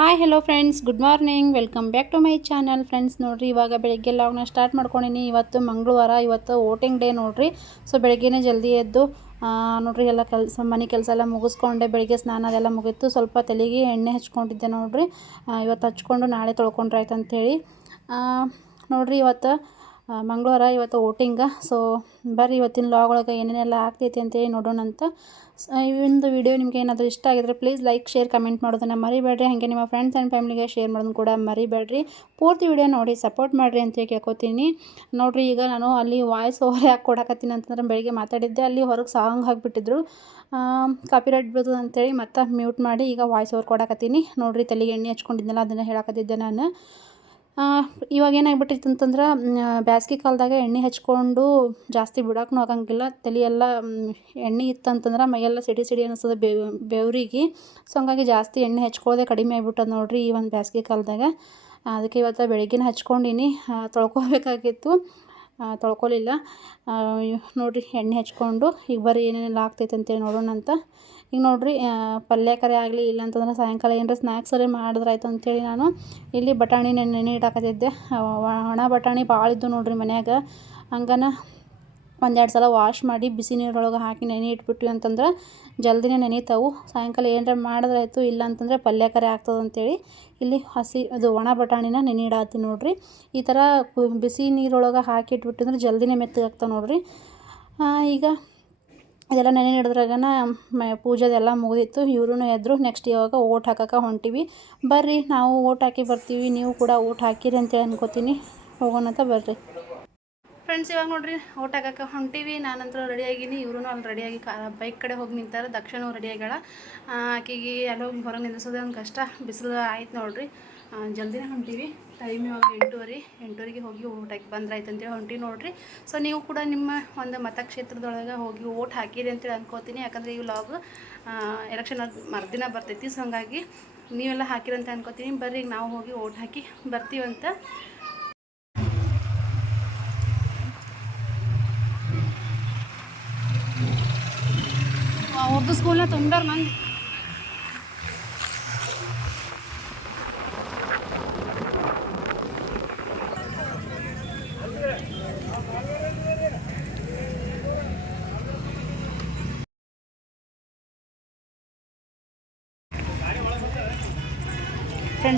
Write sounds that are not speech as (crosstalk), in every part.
Hi hello friends good morning welcome back to my channel friends ನೋಡಿರಿ, ಇವಾಗ ಬೆಳಗ್ಗೆ ಲಾಗ್ನ start ಮಾಡ್ಕೊಂಡಿನಿ. ಇವತ್ತು ಮಂಗಳವಾರ, ಇವತ್ತು ವೋಟಿಂಗ್ ಡೇ ನೋಡಿರಿ. ಸೊ ಬೆಳಗ್ಗೆನೇ ಜಲ್ದಿ ಎದ್ದು ನೋಡ್ರಿ, ಎಲ್ಲ ಕೆಲಸ, ಮನೆ ಕೆಲಸ ಎಲ್ಲ ಮುಗಿಸ್ಕೊಂಡೆ. ಬೆಳಗ್ಗೆ ಸ್ನಾನ ಅದೆಲ್ಲ ಮುಗೀತು. ಸ್ವಲ್ಪ ತಲೆಗೆ ಎಣ್ಣೆ ಹಚ್ಕೊಂಡಿದ್ದೆ ನೋಡ್ರಿ. ಇವತ್ತು ಹಚ್ಕೊಂಡು ನಾಳೆ ತೊಳ್ಕೊಂಡ್ರೆ ಆಯ್ತು ಅಂಥೇಳಿ ನೋಡ್ರಿ, ಇವತ್ತು ಮಂಗಳವಾರ ಇವತ್ತು ಓಟಿಂಗ ಸೊ ಬರ್ರಿ ಇವತ್ತಿನ ಲಾಗ್ ಒಳಗೆ ಏನೇನೆಲ್ಲ ಆಗ್ತೈತಿ ಅಂತೇಳಿ ನೋಡೋಣ ಅಂತ. ಈ ಒಂದು ವಿಡಿಯೋ ನಿಮ್ಗೆ ಏನಾದರೂ ಇಷ್ಟ ಆಗಿದ್ರೆ ಪ್ಲೀಸ್ ಲೈಕ್ ಶೇರ್ ಕಮೆಂಟ್ ಮಾಡೋದನ್ನು ಮರಿಬೇಡ್ರಿ. ಹಾಗೆ ನಿಮ್ಮ ಫ್ರೆಂಡ್ಸ್ ಆ್ಯಂಡ್ ಫ್ಯಾಮಿಲಿಗೆ ಶೇರ್ ಮಾಡೋದು ಕೂಡ ಮರಿಬೇಡ್ರಿ. ಪೂರ್ತಿ ವಿಡಿಯೋ ನೋಡಿ ಸಪೋರ್ಟ್ ಮಾಡಿರಿ ಅಂತ ಕೇಳ್ಕೊತೀನಿ. ನೋಡಿರಿ, ಈಗ ನಾನು ಅಲ್ಲಿ ವಾಯ್ಸ್ ಓವರ್ ಯಾಕೆ ಕೊಡಕತ್ತೀನಿ ಅಂತಂದ್ರೆ ಬೆಳಿಗ್ಗೆ ಮಾತಾಡಿದ್ದೆ. ಅಲ್ಲಿ ಹೊರಗೆ ಸಾಂಗ್ ಹಾಕಿಬಿಟ್ಟಿದ್ರು. ಕಾಪಿರೈಟ್ ಬೀಳ್ತದೆ ಅಂತೇಳಿ ಮತ್ತೆ ಮ್ಯೂಟ್ ಮಾಡಿ ಈಗ ವಾಯ್ಸ್ ಓವರ್ ಕೊಡಕತ್ತೀನಿ. ನೋಡಿರಿ, ತಲೆಗೆ ಎಣ್ಣೆ ಹಚ್ಕೊಂಡಿದ್ದೆಲ್ಲ ಅದನ್ನು ಹೇಳಕತ್ತಿದ್ದೆ ನಾನು. ಇವಾಗ ಏನಾಗ್ಬಿಟ್ಟಿತ್ತು ಅಂತಂದ್ರೆ ಬ್ಯಾಸ್ಗೆ ಕಾಲದಾಗ ಎಣ್ಣೆ ಹಚ್ಕೊಂಡು ಜಾಸ್ತಿ ಬಿಡೋಕ್ಕೂ ಆಗಂಗಿಲ್ಲ. ತಲೆಯೆಲ್ಲ ಎಣ್ಣೆ ಇತ್ತಂತಂದ್ರೆ ಮೈಯೆಲ್ಲ ಸಿಡಿ ಸಿಡಿ ಅನಿಸ್ತದೆ ಬೇವ್ ಬೆವರಿಗೆ. ಸೊ, ಹಂಗಾಗಿ ಜಾಸ್ತಿ ಎಣ್ಣೆ ಹಚ್ಕೊಳ್ಳೋದೆ ಕಡಿಮೆ ಆಗ್ಬಿಟ್ಟದ ನೋಡಿರಿ ಈ ಒಂದು ಬ್ಯಾಸ್ಗೆ ಕಾಲದಾಗ. ಅದಕ್ಕೆ ಇವತ್ತು ಬೆಳಗ್ಗಿನ ಹಚ್ಕೊಂಡಿನಿ. ತೊಳ್ಕೊಬೇಕಾಗಿತ್ತು. ತೊಳ್ಕೊಲಿಲ್ಲ. ನೋಡ್ರಿ ಎಣ್ಣೆ ಹಚ್ಕೊಂಡು ಈಗ ಬರೀ ಏನೇನೆಲ್ಲ ಆಗ್ತೈತೆ ಅಂತೇಳಿ ನೋಡೋಣ ಅಂತ ಈಗ ನೋಡ್ರಿ ಪಲ್ಯ ಕರೆ ಆಗಲಿ, ಇಲ್ಲ ಅಂತಂದ್ರೆ ಸಾಯಂಕಾಲ ಏನರ ಸ್ನ್ಯಾಕ್ಸ್ ಅಲ್ಲಿ ಮಾಡಿದ್ರೆ ಆಯ್ತು ಅಂತೇಳಿ ನಾನು ಇಲ್ಲಿ ಬಟಾಣಿ ನೆನೆ ಇಡಾಕತ್ತಿದ್ದೆ ಒಣ ಬಟಾಣಿ ಭಾಳ ಇದ್ದು ನೋಡಿರಿ ಮನ್ಯಾಗ. ಹಂಗನ ಒಂದೆರಡು ಸಲ ವಾಶ್ ಮಾಡಿ ಬಿಸಿ ನೀರೊಳಗೆ ಹಾಕಿ ನೆನೆ ಇಟ್ಬಿಟ್ವಿ ಅಂತಂದ್ರೆ ಜಲ್ದಿನೇ ನೆನೀತಾವು. ಸಾಯಂಕಾಲ ಏನರ ಮಾಡಿದ್ರೆ ಆಯಿತು ಇಲ್ಲ ಅಂತಂದರೆ ಪಲ್ಯ ಕರೆ ಆಗ್ತದೆ ಅಂತೇಳಿ ಇಲ್ಲಿ ಹಸಿ, ಅದು ಒಣ ಬಟಾಣಿನ ನೆನೆ ಇಡಾತಿ ನೋಡ್ರಿ. ಈ ಥರ ಬಿಸಿ ನೀರೊಳಗೆ ಹಾಕಿ ಇಟ್ಬಿಟ್ಟಿದ್ರೆ ಜಲ್ದಿನೇ ಮೆತ್ತಗಾಗ್ತಾವೆ ನೋಡ್ರಿ. ಈಗ ಇದೆಲ್ಲ ನೆನೆ ಹಿಡಿದ್ರಾಗನ ಮ ಪೂಜೆದೆಲ್ಲ ಮುಗಿದಿತ್ತು. ಇವ್ರೂ ಎದ್ರು ನೆಕ್ಸ್ಟ್ ಇವಾಗ ಓಟ್ ಹಾಕಕ್ಕೆ ಹೊಂಟೀವಿ. ಬರ್ರಿ, ನಾವು ಓಟ್ ಹಾಕಿ ಬರ್ತೀವಿ. ನೀವು ಕೂಡ ಓಟ್ ಹಾಕಿರಿ ಅಂತೇಳಿ ಅನ್ಕೋತೀನಿ. ಹೋಗೋಣ ಅಂತ ಬರ್ರಿ. ಫ್ರೆಂಡ್ಸ್ ಇವಾಗ ನೋಡ್ರಿ, ಓಟ್ ಹಾಕಕ್ಕೆ ಹೊಂಟೀವಿ. ನಾನಂತೂ ರೆಡಿಯಾಗಿನಿ ಇವ್ರೂ ಅಲ್ಲಿ ರೆಡಿಯಾಗಿ ಬೈಕ್ ಕಡೆ ಹೋಗಿ ನಿಂತಾರೆ. ದಕ್ಷಿಣ ರೆಡಿ ಆಗ್ಯಾಳ. ಆಕೆಗೆ ಅಲ್ಲಿ ಹೋಗಿ ಹೊರಗೆ ನಿಲ್ಲಿಸೋದೇ ಒಂದು ಕಷ್ಟ. ಬಿಸಿಲು ಆಯ್ತು ನೋಡ್ರಿ. ಜಲ್ದಿನೇ ಹೊಂಟೀವಿ. ಟೈಮ್ ಇವಾಗ ಎಂಟೂವರೆ, ಎಂಟೂವರೆಗೆ ಹೋಗಿ ಊಟಕ್ಕೆ ಬಂದ್ರಾಯ್ತು ಅಂತೇಳಿ ಹೊಂಟಿ ನೋಡ್ರಿ. ಸೊ ನೀವು ಕೂಡ ನಿಮ್ಮ ಒಂದು ಮತಕ್ಷೇತ್ರದೊಳಗೆ ಹೋಗಿ ಓಟ್ ಹಾಕಿರಿ ಅಂತೇಳಿ ಅನ್ಕೋತೀನಿ. ಯಾಕಂದರೆ ಈ ವ್ಲಾಗ್ ಎಲೆಕ್ಷನ್ ಅದು ಮರುದಿನ ಬರ್ತೈತಿ. ಸೊ ಹಂಗಾಗಿ ನೀವೆಲ್ಲ ಹಾಕಿರಂತ ಅನ್ಕೋತೀನಿ. ಬರ್ರಿ, ಈಗ ನಾವು ಹೋಗಿ ಓಟ್ ಹಾಕಿ ಬರ್ತೀವಂತ ಒಬ್ಬ ಸ್ಕೂಲ್ನ ತುಂಬ ಮಂದಿ.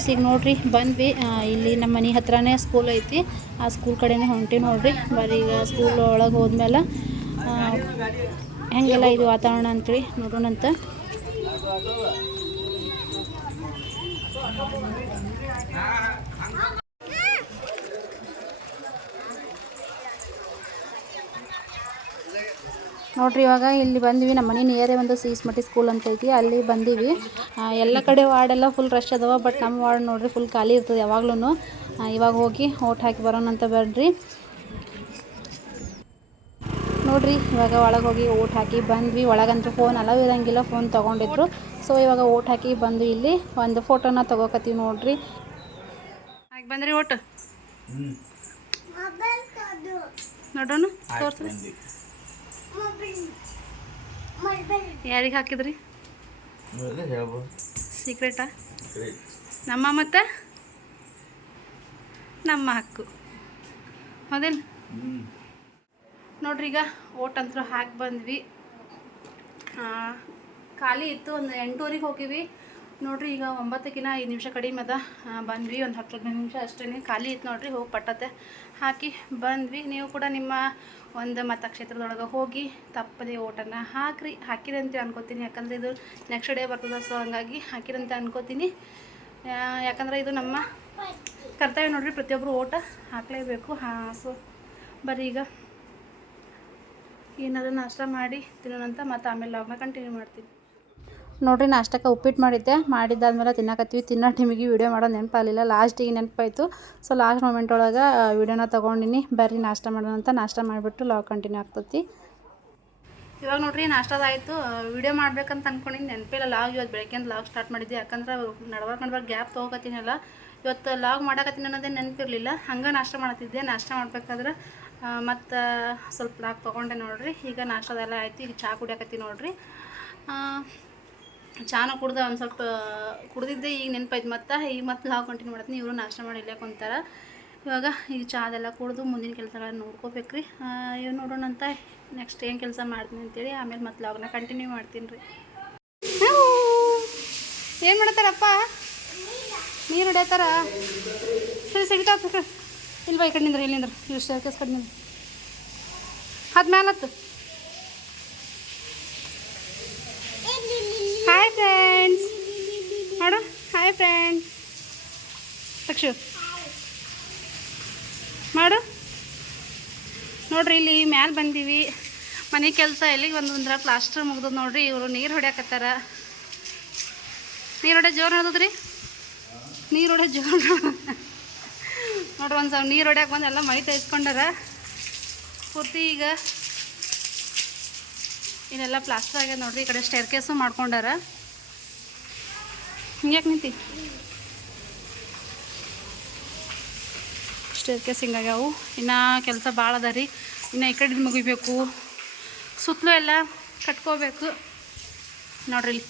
ಫ್ರೆಂಡ್ಸ್ ಈಗ ನೋಡ್ರಿ, ಬಂದ್ವಿ. ಇಲ್ಲಿ ನಮ್ಮ ಮನೆ ಹತ್ರನೇ ಸ್ಕೂಲ್ ಐತಿ. ಆ ಸ್ಕೂಲ್ ಕಡೆನೇ ಹೊಂಟಿ ನೋಡ್ರಿ. ಬರೀ ಈಗ ಸ್ಕೂಲ್ ಒಳಗೆ ಹೋದ್ಮೇಲೆ ಹೆಂಗೆಲ್ಲ ಇದು ವಾತಾವರಣ ಅಂತೇಳಿ ನೋಡೋಣಂತ ನೋಡ್ರಿ ಇವಾಗ ಇಲ್ಲಿ ಬಂದ್ವಿ. ನಮ್ಮ ಮನೆ ನಿಯರೇ ಒಂದು ಸೀಸ್ಮಟ್ಟಿ ಸ್ಕೂಲ್ ಅಂತ ಐತಿ. ಅಲ್ಲಿ ಬಂದೀವಿ. ಎಲ್ಲ ಕಡೆ ವಾರ್ಡೆಲ್ಲ ಫುಲ್ ರಶ್ ಅದಾವ ಬಟ್ ನಮ್ಮ ವಾರ್ಡ್ ನೋಡ್ರಿ ಫುಲ್ ಖಾಲಿ ಇರ್ತದೆ ಯಾವಾಗ್ಲೂ ಇವಾಗ ಹೋಗಿ ಓಟ್ ಹಾಕಿ ಬರೋಣ ಅಂತ ಬರ್ರಿ ನೋಡ್ರಿ ಇವಾಗ ಒಳಗೆ ಹೋಗಿ ಓಟ್ ಹಾಕಿ ಬಂದ್ವಿ. ಒಳಗಂತೂ ಫೋನ್ ಅಲವ್ ಇರಂಗಿಲ್ಲ ಫೋನ್ ತೊಗೊಂಡಿದ್ರು. ಸೊ ಇವಾಗ ಓಟ್ ಹಾಕಿ ಬಂದು ಇಲ್ಲಿ ಒಂದು ಫೋಟೋನ ತಗೋಕತ್ತೀವಿ ನೋಡ್ರಿ. ಹಾಕಿ ಬಂದ್ರಿ ಓಟ್. ನೋಡೋಣ ತೋರ್ಸ್ರಿ ಯಾರಿಗೆ ಹಾಕಿದ್ರಿ? ಸೀಕ್ರೆಟಾ ನಮ್ಮ ಮತ್ತೆ? ನಮ್ಮ ಹಕ್ಕು. ಹೌದೇನು? ನೋಡ್ರಿ ಈಗ ಓಟ್ ಅಂತೂ ಹಾಕಿ ಬಂದ್ವಿ. ಖಾಲಿ ಇತ್ತು ಒಂದು ಎಂಟೂವರೆಗೆ ಹೋಗಿವಿ. ನೋಡ್ರಿ, ಈಗ ಒಂಬತ್ತಕ್ಕಿನ ಐದು ನಿಮಿಷ ಕಡಿಮೆ ಅದ. ಬಂದ್ವಿ, ಒಂದು ಹತ್ತು ಹದಿನೈದು ನಿಮಿಷ ಅಷ್ಟೇ ಖಾಲಿ ಇತ್ತು ನೋಡ್ರಿ, ಹೋಗಿ ಪಟ್ಟತೆ ಹಾಕಿ, ಬಂದ್ವಿ. ನೀವು ಕೂಡ ನಿಮ್ಮ ಒಂದು ಮತಕ್ಷೇತ್ರದೊಳಗೆ ಹೋಗಿ ತಪ್ಪದೆ ಓಟನ್ನು ಹಾಕ್ರಿ. ಹಾಕಿದಂತೆ ಅನ್ಕೋತೀನಿ, ಯಾಕಂದರೆ ಇದು ನೆಕ್ಸ್ಟ್ ಡೇ ಬರ್ತದೆ ಸೊ ಹಂಗಾಗಿ ಹಾಕಿರಂತೆ ಅನ್ಕೋತೀನಿ. ಯಾಕಂದರೆ ಇದು ನಮ್ಮ ಕರ್ತವ್ಯ ನೋಡ್ರಿ ಪ್ರತಿಯೊಬ್ಬರು ಓಟ ಹಾಕಲೇಬೇಕು. ಹಾಂ ಸೊ ಬರೀ ಈಗ. ಏನಾದರೂ ನಾಷ್ಟ ಮಾಡಿ ತಿನ್ನೋಣಂತ, ಮತ್ತು ಆಮೇಲೆ ಲಾಗ್ನ ಕಂಟಿನ್ಯೂ ಮಾಡ್ತೀನಿ. ನೋಡ್ರಿ ನಾಷ್ಟಕ್ಕೆ ಉಪ್ಪಿಟ್ಟು ಮಾಡಿದ್ದೆ. ಮಾಡಿದ್ದಾದ್ಮೇಲೆ ತಿನ್ನಕತ್ತೀವಿ. ತಿನ್ನೋ ಟೈಮಿಗೆ ವೀಡಿಯೋ ಮಾಡೋ ನೆನಪಾಗಲಿಲ್ಲ. ಲಾಸ್ಟಿಗೆ ನೆನಪಾಯಿತು. ಸೊ ಲಾಸ್ಟ್ ಮೂಮೆಂಟ್ ಒಳಗೆ ವೀಡಿಯೋನ ತೊಗೊಂಡಿನಿ. ಬರ್ರಿ, ನಾಷ್ಟ ಮಾಡೋಣ ಅಂತ ನಾಷ್ಟ ಮಾಡಿಬಿಟ್ಟು ಲಾಗ್ ಕಂಟಿನ್ಯೂ ಆಗ್ತೈತಿ. ಇವಾಗ ನೋಡ್ರಿ ನಾಷ್ಟದಾಯಿತು ವೀಡಿಯೋ ಮಾಡ್ಬೇಕಂತ ಅನ್ಕೊಂಡಿನಿ. ನೆನಪಿಲ್ಲ. ಲಾಗ್ ಇವತ್ತು ಬೆಳಗ್ಗೆ ಲಾಗ್ ಸ್ಟಾರ್ಟ್ ಮಾಡಿದ್ದೆ. ಯಾಕಂದ್ರೆ ನಡವಾಗ ನಡ್ಬಾರ್ಕ್ ಗ್ಯಾಪ್ ತೊಗೋಕತ್ತೀನಲ್ಲ ಇವತ್ತು ಲಾಗ್ ಮಾಡಕತ್ತೀನಿ ಅನ್ನೋದೇ ನೆನಪಿರಲಿಲ್ಲ. ಹಂಗೆ ನಾಷ್ಟ ಮಾಡತ್ತಿದ್ದೆ ನಾಷ್ಟ ಮಾಡ್ಬೇಕಾದ್ರೆ ಮತ್ತು ಸ್ವಲ್ಪ ಲಾಗ್ ತೊಗೊಂಡೆ ನೋಡ್ರಿ. ಈಗ ನಾಷ್ಟದೆಲ್ಲ ಆಯ್ತು. ಈಗ ಚಹಾ ಕುಡಿಯಕತ್ತೀನಿ ನೋಡ್ರಿ. ಚಾನ ಕುಡ್ದು ಒಂದು ಸ್ವಲ್ಪ ಕುಡ್ದಿದ್ದೆ, ಈಗ ನೆನಪಾಯ್ತು. ಮತ್ತೆ ಈಗ ಮತ್ತೆ ನಾವು ಕಂಟಿನ್ಯೂ ಮಾಡ್ತೀನಿ, ಇವರು ನಾಷ್ಟ ಮಾಡಿ ಇಲ್ಲೇ ಕುಂತಾರ. ಇವಾಗ ಈಗ ಚಾದೆಲ್ಲ ಕುಡ್ದು ಮುಂದಿನ ಕೆಲಸಗಳನ್ನ ನೋಡ್ಕೋಬೇಕು ರೀ ಇವ್ ನೋಡೋಣ ಅಂತ. ನೆಕ್ಸ್ಟ್ ಏನು ಕೆಲಸ ಮಾಡ್ತೀನಿ ಅಂತೇಳಿ, ಆಮೇಲೆ ಮತ್ತೆ ಲಾಗ್ನ ಕಂಟಿನ್ಯೂ ಮಾಡ್ತೀನಿ ರೀ ಏನು ಮಾಡತ್ತಾರಪ್ಪ ನೀರು ಹೊಡ್ಯಾತಾರ? ಸರಿ ಸಿಗ್ತಾ ಇಲ್ವಾ, ಈ ಕಡೆ ನಿಂದ್ರೆ ಇಲ್ಲಿಂದ್ರೆ ಸ್ಟೇರ್ಕೇಸ್ ಕಡೆ ನಿಂದ್ರೆ ಮೇಲೆ ಹತ್ತು ಹಾಯ್ ಫ್ರೆಂಡ್ಸ್ ನೋಡು ಹಾಯ್ ಫ್ರೆಂಡ್ಸ್ ಅಕ್ಷು ಮಾಡು ನೋಡ್ರಿ, ಇಲ್ಲಿ ಮ್ಯಾಲೆ ಬಂದೀವಿ. ಮನೆ ಕೆಲಸ ಎಲ್ಲಿಗೆ ಬಂದು ಅಂದ್ರೆ ಪ್ಲಾಸ್ಟರ್ ಮುಗ್ದು ನೋಡ್ರಿ, ಇವರು ನೀರು ಹೊಡ್ಯಾಕತ್ತಾರ. ನೀರು ಹೊಡೆ ಜೋರು ನಡೆದದ್ರಿ? ನೀರು ಹೊಡೆ ಜೋರು ನೋಡ್ರಿ ಒಂದು ಸ್ವಲ್ಪ ನೀರು ಹೊಡ್ಯಾಕ ಬಂದು ಎಲ್ಲ ಮೈ ತೆಗೆಸ್ಕೊಂಡಾರ. ಪೂರ್ತಿ ಈಗ ಇಲ್ಲೆಲ್ಲ ಪ್ಲಾಸ್ಟರ್ ಆಗ್ಯದ ನೋಡ್ರಿ, ಈ ಕಡೆ ಸ್ಟೇರ್ ಕೇಸು ಮಾಡ್ಕೊಂಡಾರ. ಹಿಂಗ್ಯಾಕೆ ನಿಂತಿ? ಸ್ಟೇರ್ ಕೇಸ್ ಹಿಂಗಾಗ್ಯಾವು ಇನ್ನು ಕೆಲಸ ಭಾಳ ಅದ ರೀ. ಇನ್ನು ಈ ಕಡೆ ಮುಗಿಬೇಕು. ಸುತ್ತಲೂ ಎಲ್ಲ ಕಟ್ಕೋಬೇಕು. ನೋಡ್ರಿ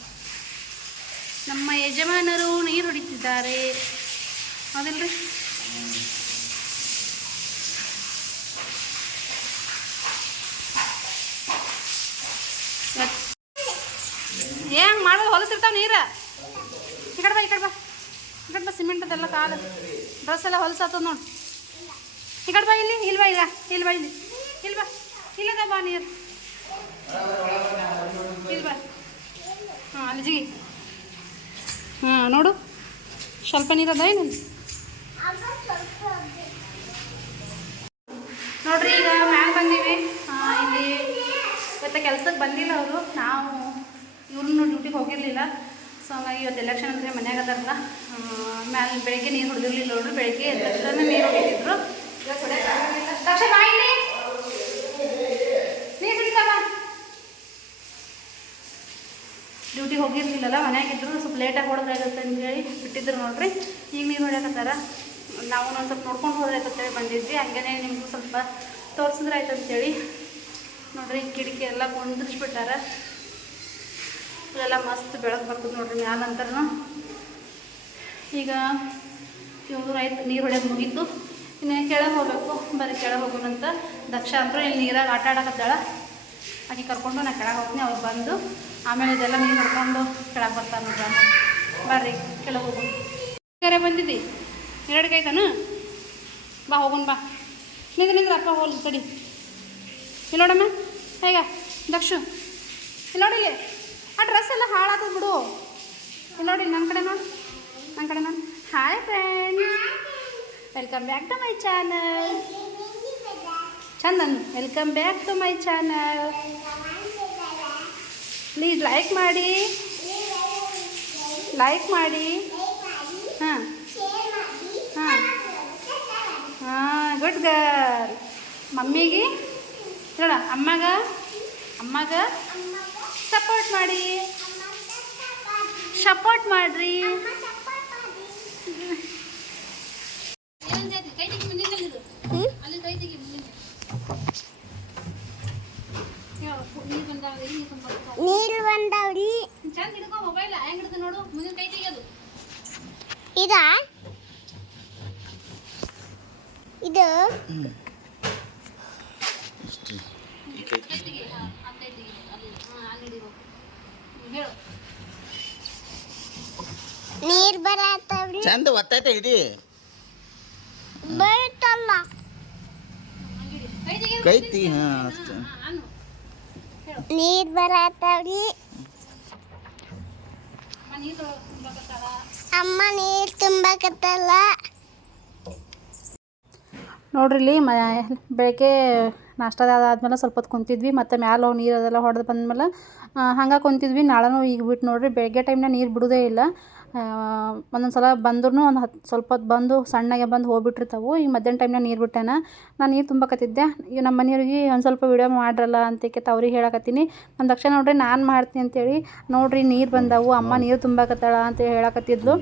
ನಮ್ಮ ಯಜಮಾನರು ನೀರು ಹೊಡಿತಿದ್ದಾರೆ. ಹೌದಿಲ್ರಿ ಏನು ಹೊಲಸಿರ್ತಾವ ನೀರ. ಈ ಕಡೆ ಬಾ, ಈ ಕಡೆ ಬಾ. ಈ ಕಡೆ ಬಾ ಸಿಮೆಂಟ್ ಅದೆಲ್ಲ ಕಾಲು. ಡ್ರೆಸ್ ಎಲ್ಲ ಹೊಲ್ಸಾತದ ನೋಡಿ. ಈ ಕಡೆ ಬಾ ಇಲ್ಲಿ ಇಲ್ವಾ ಇಲ್ಲಿ ಬಾ ಇಲ್ಲಿ ಬಾ ಇಲ್ಲದ ಬಾ ನೀರು. ಇಲ್ಲಿ ಬಾ. ಹಾಂ, ಅಲ್ಲಿ ಹಾಂ, ನೋಡು. ಸ್ವಲ್ಪ ನೀರದ ಏನು? ನೋಡ್ರಿ, ಈಗ ಮ್ಯಾಲೆ ಬಂದೀವಿ. ಇಲ್ಲಿ ಇವತ್ತು ಕೆಲ್ಸಕ್ಕೆ ಬಂದಿಲ್ಲ ಅವರು. ನಾವು ಇವ್ರನ್ನೂ ಡ್ಯೂಟಿಗೆ ಹೋಗಿರಲಿಲ್ಲ. ಸೊ ಹಂಗಾಗಿ ಇವತ್ತು ಎಲೆಕ್ಷನ್ ಅಂದರೆ ಮನ್ಯಾಗ ಅದಾರಲ್ಲ ಮ್ಯಾಲೆ ಬೆಳಗ್ಗೆ ನೀರು ಹೊಡೆದಿರಲಿಲ್ಲ ನೋಡ್ರಿ, ಬೆಳಗ್ಗೆ ಎದ್ದ ತಕ್ಷಣ ನೀರು ಹಿಡಿತಾ ಬಾ. ಡ್ಯೂಟಿಗೆ ಹೋಗಿರ್ಲಿಲ್ಲಲ್ಲ ಮನೆಯಾಗಿದ್ರು ಸ್ವಲ್ಪ ಲೇಟಾಗಿ ಹೊಡೆದಾಗುತ್ತೆ ಅಂತೇಳಿ ಬಿಟ್ಟಿದ್ರು ನೋಡ್ರಿ. ಈಗ ನೀರು ಹೊಡ್ಯಾಕತ್ತಾರ? ನಾವು ಒಂದು ಸ್ವಲ್ಪ ನೋಡ್ಕೊಂಡು ಹೋದ್ರೆ ಅಂತೇಳಿ ಬಂದಿದ್ವಿ. ಹಂಗೇನೆ ನಿಮ್ಗೆ ಸ್ವಲ್ಪ ತೋರಿಸಿದ್ರೆ ಆಯ್ತು ಅಂತೇಳಿ ನೋಡ್ರಿ, ಕಿಟಕಿ ಎಲ್ಲ ಕುಂದಿರಿಸ್ಬಿಟ್ಟಾರ ಇಲ್ಲೆಲ್ಲ ಮಸ್ತ್ ಬೆಳಕು ಬರ್ತದೆ ನೋಡ್ರಿ ಮ್ಯಾಲ ಅಂತಾರನು. ಈಗ ಇವರು ಆಯ್ತು ನೀರು ಹೊಡೆಯೋದು ಮುಗೀತು. ಇನ್ನು ಕೆಳಗೆ ಹೋಗ್ಬೇಕು, ಬರೀ ಕೆಳಗೆ ಹೋಗೋಣಂತ ದಕ್ಷ ಅಂದರು ಇಲ್ಲಿ ನೀರಾಗ ಆಟ ಆಡಕತ್ತಾಳ ಆಕೆ ಕರ್ಕೊಂಡು ನಾ ಕೆಳಗೆ ಹೋಗ್ತೀನಿ ಅವ್ರು ಬಂದು. ಆಮೇಲೆ ಇದೆಲ್ಲ ನೀರು ಹೊಡ್ಕೊಂಡು ಕೆಳಗೆ ಬರ್ತಾರೆ ನೋಡ್ರಿ ಬರ್ರಿ, ಕೆಳಗೆ ಹೋಗೋಣ ಕರೆ ಬಂದಿದ್ದಿ ಎರಡು ಕೈತಾನು ಬಾ, ಹೋಗೋಣ ಬಾ. ನಿಂದ ನಿಂದ್ರ ಅಪ್ಪ, ಹೋಲ್ ಸಡಿ ಇಲ್ಲ ನೋಡಮ್ಮ, ಹೇಗ? ದಕ್ಷು, ಇಲ್ಲ ನೋಡಿ ಇಲ್ಲಿ. ಆ ಡ್ರೆಸ್ ಎಲ್ಲ ಹಾಳಾಗ ಬಿಡು ನೋಡಿ ನನ್ನ ಕಡೆ ನೋಡಿ. ನನ್ನ ಕಡೆ ನೋಡಿ. Hi friends welcome back to my channel Chandan welcome back to my channel please like ಮಾಡಿ. ಲೈಕ್ ಮಾಡಿ. ಹಾಂ. ಹಾಂ. ಹಾಂ ಗುಡ್ ಗರ್ಲ್ ಮಮ್ಮಿಗೆ? ಹೇಳ, ಅಮ್ಮಗ? ಅಮ್ಮಗ? ಸಪೋರ್ಟ್ ಮಾಡಿ. ಸಪೋರ್ಟ್ ಮಾಡ್ರಿ ಅಲ್ಲಿ ಕೈ ತೆಗಿ ನೀರು ಬಂದಾಗ ನೀರು ತುಂಬ ನೀರು ಬಂದವ್ರಿ ಚಂದ ಹಿಡ್ಕೊ ಮೊಬೈಲ್ ಹೆಂಗ್ ಹಿಡ್ದು ನೋಡು ಮುಂದಿನ ಕೈ ತೆಗಿಯೋದು ಇದ ಇದು ಕೈ ತೆಗಿ ಹಾಂ ಆ ಕೈ ತೆಗಿ ಅಲ್ಲಿ ಹಾಂ ಅಲ್ಲಿ ಹಿಡಿಬೇಕು ಹ್ಮ್, ಹೇಳು ನೀರ್ ಬರತ್ತವ್ರಿ ಚಂದ ಒತ್ತೈತೆ ಇಡಿ. ಬರುತ್ತಲ್ಲ. ಹಂಗ್ ಹಿಡಿ. ಕೈ ಕೈ ತಿ ಹಾಂ ಅಷ್ಟೇ. ನೀರ್ ಬರತ್ತವ್ರಿ ಅಮ್ಮ ನೀರು ತುಂಬಕತ್ತಾಳ ಅಮ್ಮ ನೀರ್ ತುಂಬಕತ್ತಲ್ಲ. ನೋಡ್ರಿಲಿ ಮ ಬೆಳಗ್ಗೆ ನಾಷ್ಟದ ಆದಮೇಲೆ ಸ್ವಲ್ಪ ಹೊತ್ತು ಕುಂತಿದ್ವಿ ಮತ್ತು ಮ್ಯಾಲೆ ಅವು ನೀರು ಅದೆಲ್ಲ ಹೊಡೆದು ಬಂದಮೇಲೆ ಹಂಗೆ ಕುಂತಿದ್ವಿ. ನಾಳೆನೂ ಈಗ ಬಿಟ್ಟು ನೋಡ್ರಿ ಬೆಳಗ್ಗೆ ಟೈಮ್ನಾಗ ನೀರು ಬಿಡೋದೇ ಇಲ್ಲ. ಒಂದೊಂದು ಸಲ ಬಂದ್ರೂ ಒಂದು ಹತ್ತು ಸ್ವಲ್ಪ ಹೊತ್ತು ಬಂದು ಸಣ್ಣಗೆ ಬಂದು ಹೋಗ್ಬಿಟ್ಟಿರ್ತಾವೆ. ಈಗ ಮಧ್ಯಾಹ್ನ ಟೈಮ್ನಾಗ ನೀರು ಬಿಟ್ಟೆನ. ನಾನು ನೀರು ತುಂಬಕತ್ತಿದ್ದೆ ಈಗ ನಮ್ಮ ಮನೆಯವ್ರಿಗೆ ಒಂದು ಸ್ವಲ್ಪ ವಿಡಿಯೋ ಮಾಡ್ರಲ್ಲ ಅಂತಕ್ಕೆ ಅವ್ರಿಗೆ ಹೇಳಕತ್ತೀನಿ. ನಮ್ಮ ದಕ್ಷ ನೋಡ್ರಿ ನಾನು ಮಾಡ್ತೀನಿ ಅಂತೇಳಿ ನೋಡ್ರಿ ನೀರು ಬಂದವು. ಅಮ್ಮ ನೀರು ತುಂಬಕತ್ತಾಳ ಅಂತ ಹೇಳಕತ್ತಿದ್ಲು.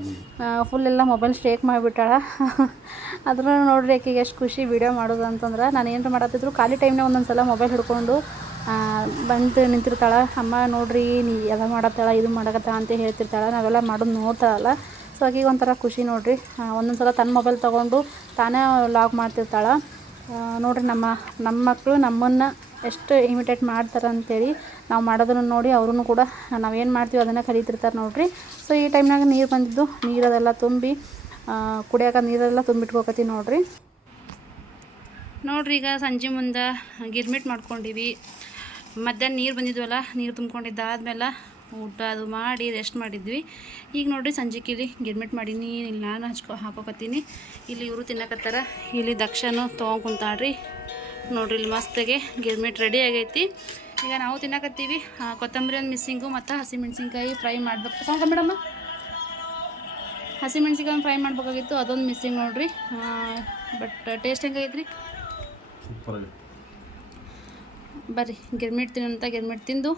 ಫುಲ್ ಎಲ್ಲ ಮೊಬೈಲ್ ಸ್ಟೇಕ್ ಮಾಡಿಬಿಟ್ಟಾಳ. (laughs) ಅದ್ರೂ ನೋಡ್ರಿ ಆಕೆಗೆ ಎಷ್ಟು ಖುಷಿ ವಿಡಿಯೋ ಮಾಡೋದು ಅಂತಂದ್ರೆ ನಾನು ಏನು ಮಾಡತ್ತಿದ್ರು ಖಾಲಿ ಟೈಮ್ನಾಗ ಒಂದೊಂದು ಸಲ ಮೊಬೈಲ್ ಹಿಡ್ಕೊಂಡು ಬಂದು ನಿಂತಿರ್ತಾಳೆ, ಅಮ್ಮ ನೋಡ್ರಿ, ನೀ ಎಲ್ಲ ಮಾಡತ್ತಾಳ, ಇದು ಮಾಡಕತ್ತಾಳ ಅಂತ ಹೇಳ್ತಿರ್ತಾಳೆ, ನಾವೆಲ್ಲ ಮಾಡೋದು ನೋಡ್ತಾಳಲ್ಲ. ಸೊ ಆಕೆಗೆ ಒಂಥರ ಖುಷಿ ನೋಡ್ರಿ. ಒಂದೊಂದು ಸಲ ತನ್ನ ಮೊಬೈಲ್ ತೊಗೊಂಡು ತಾನೇ ಲಾಗ್ ಮಾಡ್ತಿರ್ತಾಳೆ. ನೋಡ್ರಿ ನಮ್ಮ ನಮ್ಮ ಮಕ್ಕಳು ನಮ್ಮನ್ನು ಎಷ್ಟು ಇಮಿಟೇಟ್ ಮಾಡ್ತಾರೆ ಅಂತೇಳಿ ನಾವು ಮಾಡೋದನ್ನು ನೋಡಿ ಅವ್ರೂ ಕೂಡ ನಾವೇನು ಮಾಡ್ತೀವಿ ಅದನ್ನು ಕಲಿತಿರ್ತಾರೆ ನೋಡ್ರಿ. ಸೊ ಈ ಟೈಮ್ನಾಗ ನೀರು ಬಂದಿದ್ದು ನೀರದೆಲ್ಲ ತುಂಬಿ ಕುಡಿಯೋಕೆ ನೀರೆಲ್ಲ ತುಂಬಿಟ್ಕೋಕತ್ತೀವಿ ನೋಡ್ರಿ. ನೋಡ್ರಿ ಈಗ ಸಂಜೆ ಮುಂದೆ ಗಿರ್ಮಿಟ್ ಮಾಡ್ಕೊಂಡಿವಿ. ಮಧ್ಯಾಹ್ನ ನೀರು ಬಂದಿದ್ವಲ್ಲ, ನೀರು ತುಂಬ್ಕೊಂಡಿದ್ದಾದ್ಮೇಲೆ ಊಟ ಅದು ಮಾಡಿ ರೆಸ್ಟ್ ಮಾಡಿದ್ವಿ. ಈಗ ನೋಡಿರಿ ಸಂಜೆಗೆ ಗಿರ್ಮಿಟ್ ಮಾಡೀನಿ, ಇಲ್ಲಿ ನಾನು ಹಚ್ಕೊ, ಹಾಕೋಕತ್ತೀನಿ. ಇಲ್ಲಿ ಇವರು ತಿನ್ನಕತ್ತಾರ. ಇಲ್ಲಿ ದಕ್ಷನು ತೊಗೊಂಡು ಕುಂತಾಡ್ರಿ ನೋಡ್ರಿ ಇಲ್ಲಿ ಮಸ್ತಾಗೆ ಗಿರ್ಮಿಟ್ ರೆಡಿ ಆಗೈತಿ. ಈಗ ನಾವು ತಿನ್ನಕತ್ತೀವಿ ಕೊತ್ತಂಬರಿ ಒಂದು ಮಿಸ್ಸಿಂಗು ಮತ್ತು ಹಸಿಮೆಣ್ಸಿನ್ಕಾಯಿ ಫ್ರೈ ಮಾಡ್ಬೇಕು. ಸಾಕ ಮೇಡಮ್ಮ. ಹಸಿಮೆಣ್ಸಿನ್ಕಾಯಿ ಫ್ರೈ ಮಾಡಬೇಕಾಗಿತ್ತು, ಅದೊಂದು ಮಿಸ್ಸಿಂಗ್ ನೋಡ್ರಿ. ಬಟ್ ಟೇಸ್ಟ್ ಹೆಂಗಾಗೈತ್ರಿ ಬರ್ರಿ ಗಿರ್ಮಿಟ್ ತಿನ್ನಂತ ಗಿರ್ಮಿಟ್ ತಿಂದು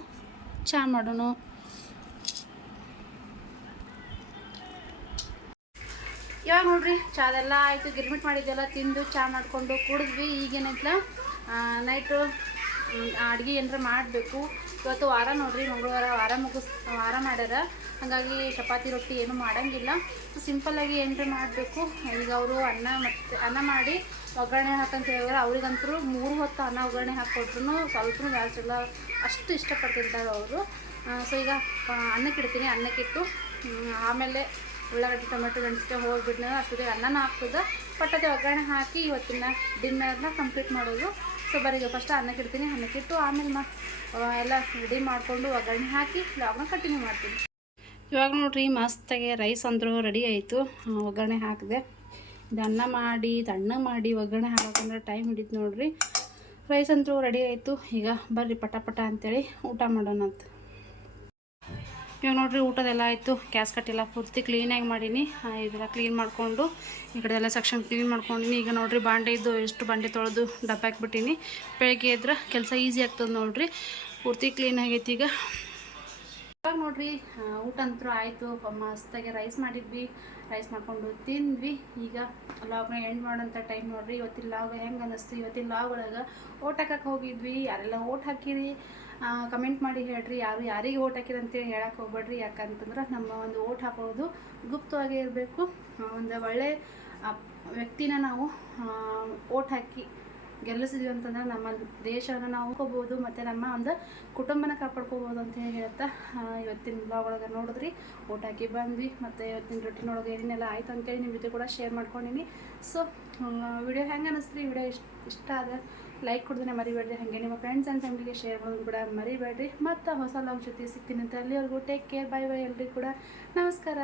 ಚಹಾ ಮಾಡೋಣ. ಇವಾಗ ನೋಡ್ರಿ, ಚಾದೆಲ್ಲ ಆಯಿತು ಗಿರ್ಮಿಟ್ ಮಾಡಿದ್ದೆಲ್ಲ ತಿಂದು ಚಹಾ ಮಾಡಿಕೊಂಡು ಕುಡಿದ್ವಿ. ಈಗೇನೈತಲ್ಲ ನೈಟು ಅಡುಗೆ ಏನರ ಮಾಡಬೇಕು. ಇವತ್ತು ವಾರ ನೋಡ್ರಿ, ಮಂಗಳವಾರ ವಾರ ಮುಗಿಸ್, ವಾರ ಮಾಡ್ಯಾರ. ಹಾಗಾಗಿ ಚಪಾತಿ, ರೊಟ್ಟಿ ಏನು ಮಾಡಂಗಿಲ್ಲ. ಸಿಂಪಲ್ಲಾಗಿ ಏನರ ಮಾಡಬೇಕು. ಈಗ ಅವರು ಅನ್ನ ಮತ್ತು, ಅನ್ನ ಮಾಡಿ ಒಗ್ಗರಣೆ ಹಾಕಂತ ಹೇಳಿದ್ರೆ ಅವ್ರಿಗಂತೂ ಮೂರು ಹೊತ್ತು ಅನ್ನ ಒಗ್ಗರಣೆ ಹಾಕ್ಕೊಟ್ರು ಸ್ವಲ್ಪ ಜಾಸ್ತಿಲ್ಲ ಅಷ್ಟು ಇಷ್ಟಪಡ್ತಿರ್ತಾರೆ ಅವರು. ಸೊ ಈಗ ಅನ್ನಕ್ಕೆ ಇಡ್ತೀನಿ. ಅನ್ನಕ್ಕಿಟ್ಟು ಆಮೇಲೆ ಉಳ್ಳಾಗಡ್ಡಿ, ಟೊಮೆಟೊ ಮೆಣಸಿನ್ಕಾಯಿ ಹೋಗ್ಬಿಟ್ಟು ಅಷ್ಟೊತ್ತಿಗೆ ಅನ್ನನ ಹಾಕ್ತದೆ ಪಟ್ಟದೆ ಒಗ್ಗರಣೆ ಹಾಕಿ ಇವತ್ತಿನ ಡಿನ್ನರ್ನ ಕಂಪ್ಲೀಟ್ ಮಾಡೋದು. ಸೊ ಬರೀ ಈಗ ಫಸ್ಟ್ ಅನ್ನಕ್ಕೆ ಇಡ್ತೀನಿ. ಅನ್ನಕ್ಕಿಟ್ಟು ಆಮೇಲೆ ಮ ಎಲ್ಲ ರೆಡಿ ಮಾಡಿಕೊಂಡು ಒಗ್ಗರಣೆ ಹಾಕಿ ಲಾಗ್ನ ಕಂಟಿನ್ಯೂ ಮಾಡ್ತೀನಿ. ಇವಾಗ ನೋಡ್ರಿ, ಮಸ್ತಾಗಿ ರೈಸ್ ಅಂದರೂ ರೆಡಿ ಆಯಿತು. ಒಗ್ಗರಣೆ ಹಾಕಿದೆ. ಅನ್ನ ಮಾಡಿ, ತಣ್ಣ ಮಾಡಿ, ಒಗ್ಗರಣೆ ಹಾಕೋಕಂದ್ರೆ ಟೈಮ್ ಹಿಡಿತು ನೋಡ್ರಿ. ರೈಸ್ ಅಂತೂ ರೆಡಿ ಆಯಿತು. ಈಗ ಬರ್ರಿ ಪಟ ಪಟ ಅಂತೇಳಿ ಊಟ ಮಾಡೋಣ ಅಂತ. ಇವಾಗ ನೋಡ್ರಿ ಊಟದೆಲ್ಲ ಆಯಿತು. ಗ್ಯಾಸ್ ಕಟ್ಟೆಲ್ಲ ಪೂರ್ತಿ ಕ್ಲೀನಾಗಿ ಮಾಡೀನಿ. ಇದೆಲ್ಲ ಕ್ಲೀನ್ ಮಾಡಿಕೊಂಡು ಈ ಕಡೆ ಎಲ್ಲ ಸೆಕ್ಷನ್ ಕ್ಲೀನ್ ಮಾಡ್ಕೊಂಡಿನಿ. ಈಗ ನೋಡ್ರಿ ಬಾಂಡೆ ಇದ್ದು ಎಷ್ಟು ಬಾಂಡೆ ತೊಳೆದು ಡಬ್ಬ ಹಾಕ್ಬಿಟ್ಟಿನಿ. ಬೆಳಗ್ಗೆ ಇದ್ರೆ ಕೆಲಸ ಈಸಿ ಆಗ್ತದೆ ನೋಡ್ರಿ. ಪೂರ್ತಿ ಕ್ಲೀನ್ ಆಗೈತಿ ಈಗ. ಇವಾಗ ನೋಡ್ರಿ ಊಟ ಅಂತೂ ಆಯಿತು. ಮಸ್ತಾಗಿ ರೈಸ್ ಮಾಡಿದ್ವಿ. ರೈಸ್ ಮಾಡ್ಕೊಂಡು ತಿಂದ್ವಿ. ಈಗ ಲಾಗ್ನ ಎಂಡ್ ಮಾಡೋಂಥ ಟೈಮ್ ನೋಡ್ರಿ. ಇವತ್ತಿನ ಲಾಗ್ ಹೆಂಗೆ ಅನ್ನಿಸ್ತು? ಇವತ್ತಿನ ಲಾಗ್ ಒಳಗೆ ಓಟ್ ಹಾಕಕ್ಕೆ ಹೋಗಿದ್ವಿ. ಯಾರೆಲ್ಲ ಓಟ್ ಹಾಕಿರಿ ಕಮೆಂಟ್ ಮಾಡಿ ಹೇಳ್ರಿ. ಯಾರು ಯಾರಿಗೆ ಓಟ್ ಹಾಕಿರಿ ಅಂತೇಳಿ ಹೇಳಕ್ಕೆ ಹೋಗ್ಬೇಡ್ರಿ. ಯಾಕಂತಂದ್ರೆ ನಮ್ಮ ಒಂದು ಓಟ್ ಹಾಕೋದು ಗುಪ್ತವಾಗಿ ಇರಬೇಕು. ಒಂದು ಒಳ್ಳೆ ವ್ಯಕ್ತಿನ ನಾವು ಓಟ್ ಹಾಕಿ ಗೆಲ್ಲಿಸಿದ್ವಿ ಅಂತಂದ್ರೆ ನಮ್ಮ ದೇಶವನ್ನು ನಾವು ಹೋಗ್ಬೋದು ಮತ್ತು ನಮ್ಮ ಒಂದು ಕುಟುಂಬನ ಕಾಪಾಡ್ಕೋಬೋದು ಅಂತ ಹೇಳಿ ಹೇಳ್ತಾ ಇವತ್ತಿನ ಬ್ಲಾಗ್ ಒಳಗೆ ನೋಡಿದ್ರಿ ಊಟ ಹಾಕಿ ಬಂದ್ವಿ, ಮತ್ತು ಇವತ್ತಿನ ರೊಟ್ಟಿನ ಒಳಗೆ ಏನೇನೆಲ್ಲ ಆಯ್ತು ಅಂತೇಳಿ ನಿಮ್ಮ ಜೊತೆ ಕೂಡ ಶೇರ್ ಮಾಡ್ಕೊಂಡಿನಿ. ಸೊ ವಿಡಿಯೋ ಹೆಂಗೆ ಅನ್ನಿಸ್ರಿ ವಿಡಿಯೋ ಇಷ್ಟ ಇಷ್ಟ ಆದರೆ ಲೈಕ್ ಕೊಡ್ದೇ ಮರಿಬೇಡ್ರಿ, ಹಾಗೆ ನಿಮ್ಮ ಫ್ರೆಂಡ್ಸ್ ಆ್ಯಂಡ್ ಫ್ಯಾಮಿಲಿಗೆ ಶೇರ್ ಮಾಡೋದು ಕೂಡ ಮರಿಬೇಡ್ರಿ. ಮತ್ತು ಹೊಸ ಲಾಗ್ ಜೊತೆ ಸಿಕ್ತೀನಿ ಅಂತ ಅಲ್ಲಿವರೆಗೂ ಟೇಕ್ ಕೇರ್ ಬೈ ಬೈ ಎಲ್ರಿಗೂ ಕೂಡ. ನಮಸ್ಕಾರ.